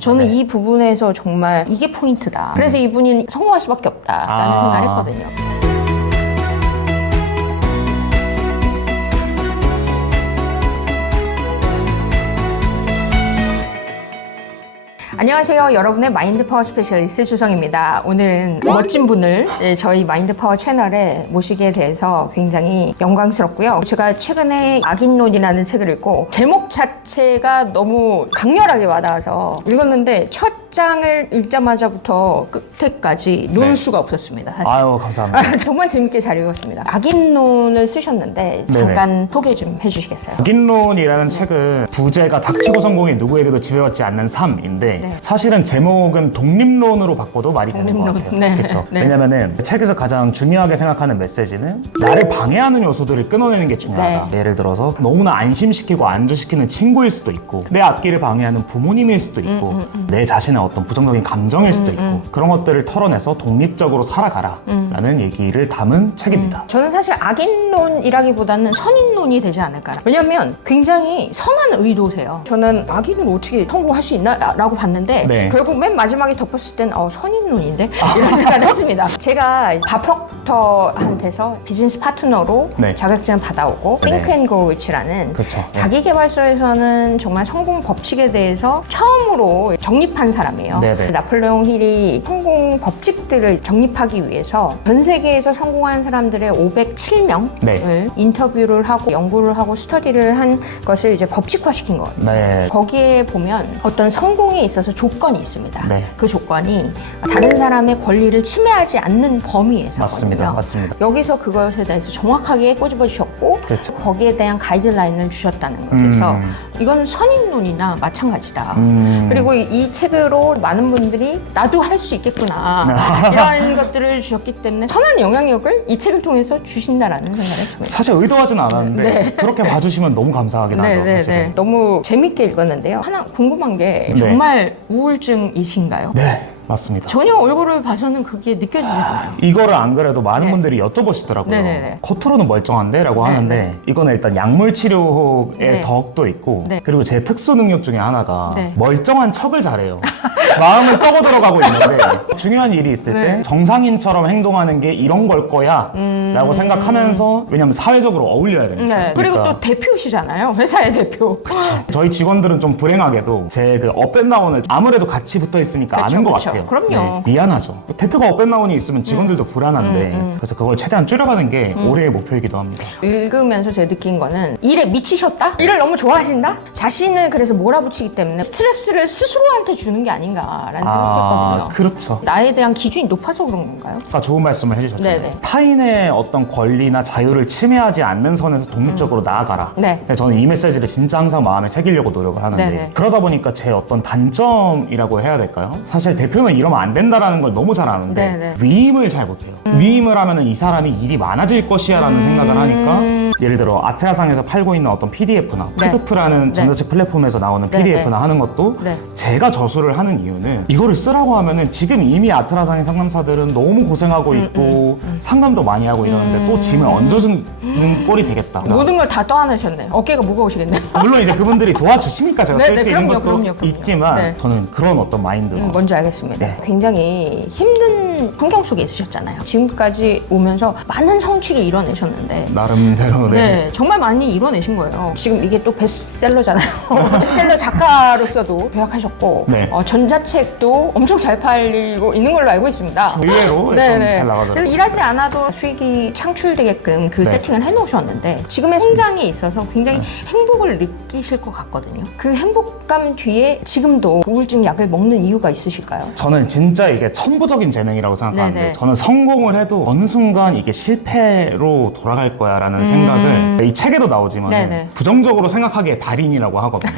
저는 네. 이 부분에서 정말 이게 포인트다. 그래서 이분이 성공할 수밖에 없다라는 생각을 했거든요. 안녕하세요. 여러분의 마인드 파워 스페셜리스트 주성입니다. 오늘은 멋진 분을 저희 마인드 파워 채널에 모시게 돼서 굉장히 영광스럽고요. 제가 최근에 악인론이라는 책을 읽고 제목 자체가 너무 강렬하게 와닿아서 읽었는데 첫 장을 읽자마자부터 끝에까지 놓을 수가 없었습니다. 사실. 아유, 감사합니다. 정말 재밌게 잘 읽었습니다. 악인론을 쓰셨는데 잠깐 소개 좀 해주시겠어요? 악인론이라는 책은 부제가 닥치고 성공이 누구에게도 지배받지 않는 삶인데 네. 사실은 제목은 독립론으로 바꿔도 말이 되는 것 독립론. 같아요. 네. 그렇죠. 네. 왜냐면은 책에서 가장 중요하게 생각하는 메시지는 나를 방해하는 요소들을 끊어내는 게 중요하다. 예를 들어서 너무나 안심시키고 안주시키는 친구일 수도 있고 내 앞길을 방해하는 부모님일 수도 있고 내 자신의 어떤 부정적인 감정일 수도 있고 그런 것들을 털어내서 독립적으로 살아가라 라는 얘기를 담은 책입니다. 저는 사실 악인론이라기보다는 선인론이 되지 않을까. 왜냐면 굉장히 선한 의도세요. 저는 악인을 어떻게 성공할 수 있나? 라고 봤는데 네. 결국 맨 마지막에 덮었을 땐 선인론인데? 이런 생각을 했습니다. 제가 밥 프록터한테서 비즈니스 파트너로 네. 자격증을 받아오고 네. Think and Grow Rich라는 그렇죠. 자기계발서에서는 정말 성공 법칙에 대해서 처음으로 정립한 사람이에요. 네네. 나폴레옹 힐이 성공 법칙들을 정립하기 위해서 전 세계에서 성공한 사람들의 507명을 네. 인터뷰를 하고 연구를 하고 스터디를 한 것을 이제 법칙화시킨 거예요. 네. 거기에 보면 어떤 성공에 있어서 조건이 있습니다. 네. 그 조건이 다른 사람의 권리를 침해하지 않는 범위에서 맞습니다. 맞습니다. 여기서 그것에 대해서 정확하게 꼬집어 주셨고 그렇죠. 거기에 대한 가이드라인을 주셨다는 것에서 이거는 선인론이나 마찬가지다. 그리고 이 책으로 많은 분들이 나도 할 수 있겠구나 이런 것들을 주셨기 때문에 선한 영향력을 이 책을 통해서 주신다라는 생각을 했습니다. 사실 의도하진 않았는데 그렇게 봐주시면 너무 감사하긴 하죠. 사실은. 너무 재밌게 읽었는데요. 하나 궁금한 게 정말 우울증이신가요? 네, 맞습니다. 전혀 얼굴을 봐서는 그게 느껴지지 않아요. 이거를 안 그래도 많은 네. 분들이 여쭤보시더라고요. 네네네. 겉으로는 멀쩡한데? 라고 네, 하는데 이거는 일단 약물 치료의 네. 덕도 있고 네. 그리고 제 특수 능력 중에 하나가 네. 멀쩡한 척을 잘해요. 마음은 썩어 들어가고 있는데 중요한 일이 있을 네. 때 정상인처럼 행동하는 게 이런 걸 거야 라고 생각하면서 왜냐면 사회적으로 어울려야 되니까. 네. 그리고 그러니까 또 대표시잖아요. 회사의 대표. 저희 직원들은 좀 불행하게도 제 그 업앤다운을 아무래도 같이 붙어 있으니까 그쵸, 아는 것 그쵸. 같아요. 그럼요. 미안하죠. 대표가 업앤다운이 있으면 직원들도 불안한데 그래서 그걸 최대한 줄여가는 게 올해의 목표이기도 합니다. 읽으면서 제가 느낀 거는 일에 미치셨다? 일을 너무 좋아하신다? 자신을 그래서 몰아붙이기 때문에 스트레스를 스스로한테 주는 게 아닌가라는 생각했거든요. 그렇죠. 나에 대한 기준이 높아서 그런 건가요? 아까 좋은 말씀을 해주셨잖아요. 네네. 타인의 어떤 권리나 자유를 침해하지 않는 선에서 독립적으로 나아가라. 네. 근데 저는 이 메시지를 진짜 항상 마음에 새기려고 노력을 하는데 네네. 그러다 보니까 제 어떤 단점이라고 해야 될까요? 사실 대표는 이러면 안 된다라는 걸 너무 잘 아는데 네네. 위임을 잘 못해요. 위임을 하면은 이 사람이 일이 많아질 것이야 라는 생각을 하니까 예를 들어 아테라상에서 팔고 있는 어떤 PDF나 네. 푸드프라는 전자책 플랫폼에서 나오는 네, PDF나 하는 것도 네. 제가 저술을 하는 이유는 이거를 쓰라고 하면은 지금 이미 아테라상의 상담사들은 너무 고생하고 있고 상담도 많이 하고 이러는데 또 짐을 얹어주는 꼴이 되겠다. 모든 걸 다 떠안으셨네요. 어깨가 무거우시겠네요. 물론 이제 그분들이 도와주시니까 제가 쓸 네네, 수 있는 그럼요, 것도 그럼요. 있지만 네. 저는 그런 어떤 마인드가 뭔지 알겠습니다. 네. 굉장히 힘든 환경 속에 있으셨잖아요. 지금까지 오면서 많은 성취를 이뤄내셨는데 나름대로 네, 정말 많이 이뤄내신 거예요. 지금 이게 또 베스트셀러잖아요. 베스트셀러 작가로서도 도약하셨고 네. 전자책도 엄청 잘 팔리고 있는 걸로 알고 있습니다. 의외로 좀 잘 나가더라고요. 그래서 일하지 않아도 수익이 창출되게끔 그 네. 세팅을 해놓으셨는데 지금의 성장에 있어서 굉장히 행복을 느끼실 것 같거든요. 그 행복감 뒤에 지금도 우울증 약을 먹는 이유가 있으실까요? 저는 진짜 이게 천부적인 재능이라고 생각하는데 네네. 저는 성공을 해도 어느 순간 이게 실패로 돌아갈 거야라는 생각을 이 책에도 나오지만 네네. 부정적으로 생각하기에 달인이라고 하거든요.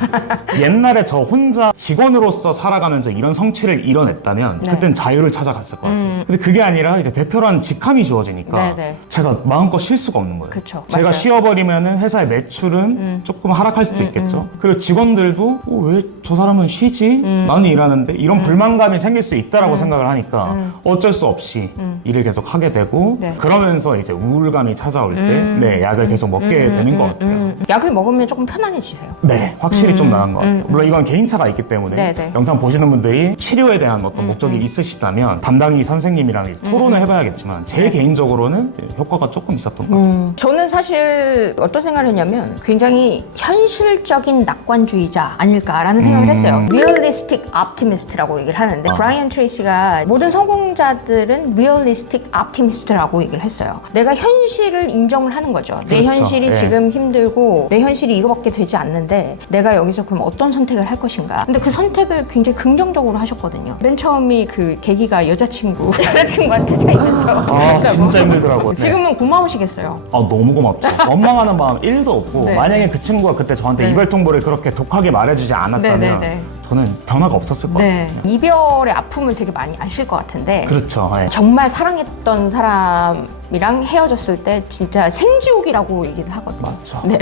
옛날에 저 혼자 직원으로서 살아가면서 이런 성취를 이뤄냈다면 네. 그땐 자유를 찾아갔을 것 같아요. 근데 그게 아니라 이제 대표라는 직함이 주어지니까 네네. 제가 마음껏 쉴 수가 없는 거예요. 그쵸, 제가 맞아요. 쉬어버리면은 회사의 매출은 조금 하락할 수도 있겠죠. 그리고 직원들도 왜 저 사람은 쉬지? 나는 일하는데 이런 불만감이 생길 수 있다라고 생각을 하니까 어쩔 수 없이 일을 계속 하게 되고 네. 그러면서 이제 우울감이 찾아올 때 네, 약을 계속 먹게 되는 것 같아요. 약을 먹으면 조금 편안해지세요. 네, 확실히 좀 나은 것 같아요. 물론 이건 개인차가 있기 때문에 네네. 영상 보시는 분들이 치료에 대한 어떤 목적이 있으시다면 담당이 선생님이랑 이제 토론을 해봐야겠지만 제 개인적으로는 효과가 조금 있었던 것 같아요. 저는 사실 어떤 생각을 했냐면 굉장히 현실적인 낙관주의자 아닐까라는 생각을 했어요. Realistic Optimist라고 얘기를 하는데 브라이언 트레이시가 모든 성공자들은 Realistic Optimist라고 얘기를 했어요. 내가 현실을 인정을 하는 거죠. 내 그렇죠. 현실이 네. 지금 힘들고 내 현실이 이거밖에 되지 않는데 내가 여기서 그럼 어떤 선택을 할 것인가. 근데 그 선택을 굉장히 긍정적으로 하셨거든요. 맨 처음이 그 계기가 여자친구한테 차이면서 아, 진짜 힘들더라고요. 네. 지금은 고마우시겠어요. 아, 너무 고맙죠. 원망하는 마음 1도 없고 네. 만약에 그 친구가 그때 저한테 네. 이별 통보를 그렇게 독하게 말해주지 않았다면 네, 네, 네. 저는 변화가 없었을 것 같아요. 네. 이별의 아픔을 되게 많이 아실 것 같은데 그렇죠. 네. 정말 사랑했던 사람이랑 헤어졌을 때 진짜 생지옥이라고 얘기를 하거든요. 맞죠. 네.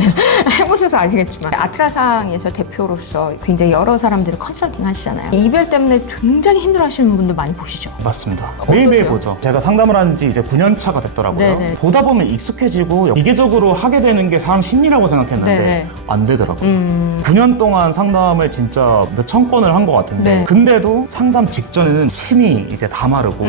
해보셔서 아시겠지만 아트라상에서 대표로서 굉장히 여러 사람들이 컨설팅 하시잖아요. 이별 때문에 굉장히 힘들어하시는 분들 많이 보시죠. 맞습니다. 매일매일 보죠. 제가 상담을 한 지 이제 9년 차가 됐더라고요. 네네. 보다 보면 익숙해지고 기계적으로 하게 되는 게 사람 심리라고 생각했는데 네네. 안 되더라고요. 9년 동안 상담을 진짜 몇천 건을 한 것 같은데 네. 근데도 상담 직전에는 침이 이제 다 마르고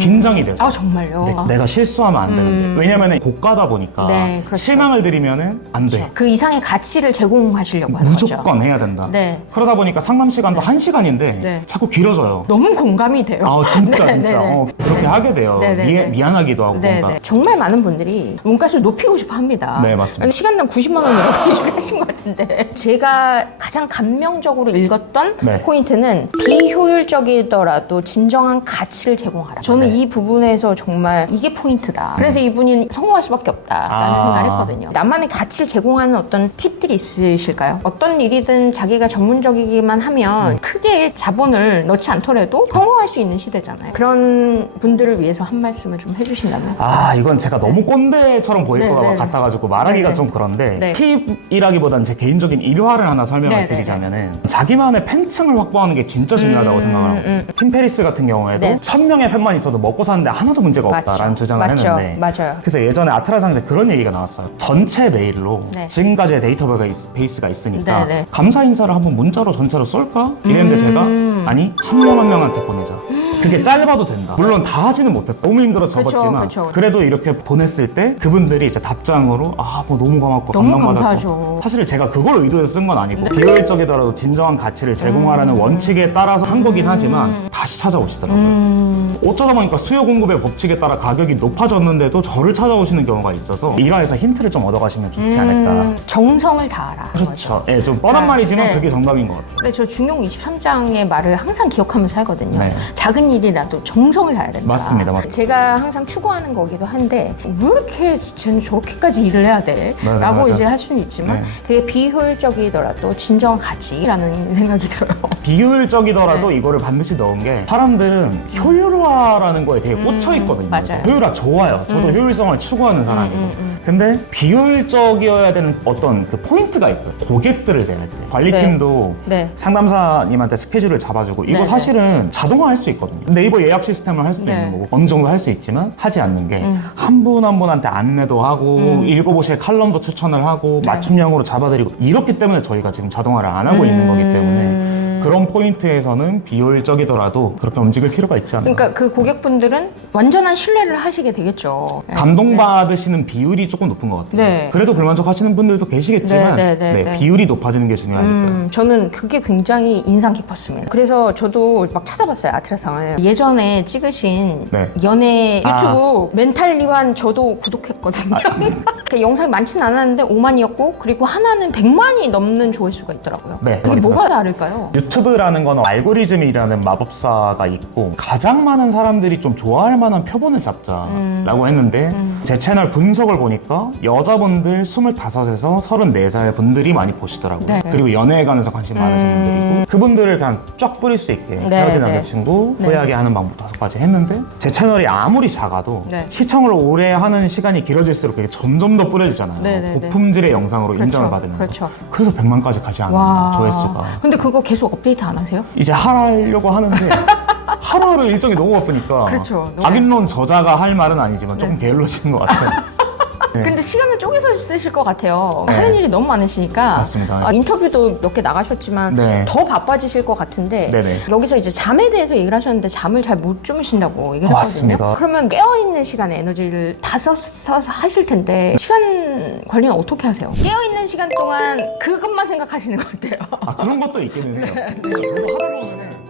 긴장이 돼서 아 정말요? 내가 실수하면 안 되는데 왜냐면 고가다 보니까 네, 그렇죠. 실망을 드리면은 안 돼. 그 이상의 가치를 제공하시려고 하는 거죠. 무조건 해야 된다. 네. 그러다 보니까 상담 시간도 1시간인데 네. 자꾸 길어져요. 너무 공감이 돼요. 아 진짜 네, 진짜 네, 네. 그렇게 하게 돼요. 네, 네, 네. 미안하기도 하고 뭔가. 네네. 정말 많은 분들이 몸값을 높이고 싶어 합니다. 네, 맞습니다. 시간당 90만 원이라고 얘기하신 것 같은데 제가 가장 감명적으로 읽었던 네. 포인트는 비효율적이더라도 진정한 가치를 제공하라. 저는 네. 이 부분에서 정말 이게 포인트다. 그래서 이분이 성공할 수밖에 없다라는 아. 생각을 했거든요. 나만의 가치를 제공하는 어떤 팁들이 있으실까요? 어떤 일이든 자기가 전문적이기만 하면 크게 자본을 넣지 않더라도 성공할 수 있는 시대잖아요. 그런 분들을 위해서 한 말씀을 좀 해주신다면? 아 이건 제가 너무 꼰대처럼 보일 네, 것 네, 같아가지고 말하기가 네, 네. 좀 그런데 네. 팁이라기보단 제 개인적인 일화를 하나 설명을 네, 네, 드리자면은 자기만의 팬층을 확보하는 게 진짜 중요하다고 생각을 하고 팀 페리스 같은 경우에도 네. 1000명의 팬만 있어도 먹고 사는데 하나도 문제가 맞죠. 없다라는 주장을 맞죠. 했는데 맞아요. 그래서 예전에 아트라상에서 그런 얘기가 나왔어요. 전체 메일로 네. 지금까지의 데이터베이스가 있으니까 네, 네. 감사 인사를 한번 문자로 전체로 쏠까? 이랬는데 제가 아니 한 명 한 명한테 보내자. 그게 짧아도 된다. 물론 다 하지는 못했어. 너무 힘들어서 그쵸, 적었지만 그쵸. 그래도 이렇게 보냈을 때 그분들이 이제 답장으로 뭐 너무 고맙고 너무 감동받았고 감사하죠. 사실 제가 그걸 의도해서 쓴 건 아니고 비효율적이더라도 진정한 가치를 제공하라는 원칙에 따라서 한 거긴 하지만 다시 찾아오시더라고요. 어쩌다 보니까 수요 공급의 법칙에 따라 가격이 높아졌는데도 저를 찾아오시는 경우가 있어서 일화에서 힌트를 좀 얻어가시면 좋지 않을까. 정성을 다하라. 그렇죠. 예, 좀 뻔한 말이지만 네. 그게 정답인 것 같아요. 근데 저 중용 23장의 말을 항상 기억하면서 살거든요. 네. 작은 일이라도 정성을 다해야 된다. 맞습니다, 맞습니다. 제가 항상 추구하는 거기도 한데 왜 이렇게 쟤는 저렇게까지 일을 해야 돼? 맞아, 라고 맞아. 이제 할 수는 있지만 네. 그게 비효율적이더라도 진정한 가치라는 생각이 들어요. 비효율적이더라도 이거를 반드시 넣은 게 사람들은 효율화라는 거에 되게 꽂혀 있거든요. 맞아요. 그래서 효율화 좋아요. 저도 효율성을 추구하는 사람이고. 근데 비효율적이어야 되는 어떤 그 포인트가 있어요. 고객들을 대할 때. 관리팀도 네. 상담사님한테 스케줄을 잡아주고 이거 네, 사실은 자동화할 수 있거든요. 네이버 예약 시스템을 할 수도 네. 있는 거고 어느 정도 할 수 있지만 하지 않는 게 한 분 한 분한테 안내도 하고 읽어보실 칼럼도 추천을 하고 네. 맞춤형으로 잡아드리고 이렇기 때문에 저희가 지금 자동화를 안 하고 있는 거기 때문에 그런 포인트에서는 비효율적이더라도 그렇게 움직일 필요가 있지 않나. 그러니까 그 고객분들은 완전한 신뢰를 하시게 되겠죠. 네. 감동받으시는 비율이 조금 높은 것 같아요. 네. 그래도 불만족하시는 분들도 계시겠지만 네. 비율이 높아지는 게 중요하니까. 저는 그게 굉장히 인상 깊었습니다. 그래서 저도 막 찾아봤어요, 아트라상을. 예전에 찍으신 네. 연애 유튜브 멘탈리완 저도 구독했거든요. 그러니까 영상이 많지는 않았는데 5만이었고 그리고 하나는 100만이 넘는 조회수가 있더라고요. 네, 그게 맞습니다. 뭐가 다를까요? 유튜브라는 건 알고리즘이라는 마법사가 있고 가장 많은 사람들이 좀 좋아할 만한 표본을 잡자라고 했는데 제 채널 분석을 보니까 여자분들 25에서 34살 분들이 많이 보시더라고요. 네. 그리고 연애에 관해서 관심 많으신 분들이고 그분들을 그냥 쫙 뿌릴 수 있게 네, 헤어진 네. 남자친구 후회하게 하는 방법 5가지 했는데 제 채널이 아무리 작아도 네. 시청을 오래 하는 시간이 길어질수록 그게 점점 더 뿌려지잖아요. 네, 네, 네. 고품질의 영상으로 그렇죠, 인정을 받으면서 그렇죠. 그래서 100만까지 가지 않았나 조회수가. 근데 그거 계속 업데이트 안 하세요? 이제 하려고 하는데 하루하루 일정이 너무 바쁘니까. 그렇죠. 악인론 저자가 할 말은 아니지만 조금 게을러지는 것 같아요. 네. 근데 시간을 쪼개서 쓰실 것 같아요. 네. 하는 일이 너무 많으시니까. 맞습니다. 인터뷰도 몇 개 나가셨지만 네. 더 바빠지실 것 같은데 네네. 여기서 이제 잠에 대해서 얘기를 하셨는데 잠을 잘 못 주무신다고 얘기를 했거든요. 맞습니다. 그러면 깨어있는 시간에 에너지를 다 써서 하실 텐데 시간 관리는 어떻게 하세요? 깨어있는 시간 동안 그것만 생각하시는 것 같아요. 그런 것도 있기는 해요. 저도 하다 보면은